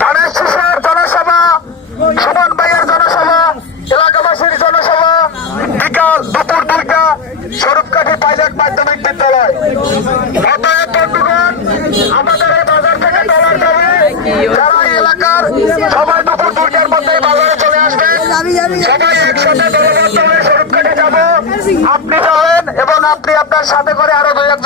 ধানের শীষের জনসভা, সুমন ভাইয়ের জনসভা, এলাকাবাসীর জনসভা বিকাল দুপুর 2টা স্বরূপকাঠি পাইলট মাধ্যমিক বিদ্যালয়। অতএব বন্ধুগণ, আমাদের এই বাজার থেকে ডলার যাবে, যারা এই এলাকার সবাই দুপুর 2টার মধ্যে বাজারে চলে আসবেন, সবাই একসাথে দলবদ্ধ হয়ে স্বরূপকাঠি যাবো। আপনি যাবেন এবং আপনি আপনার সাথে করে আরো 2-1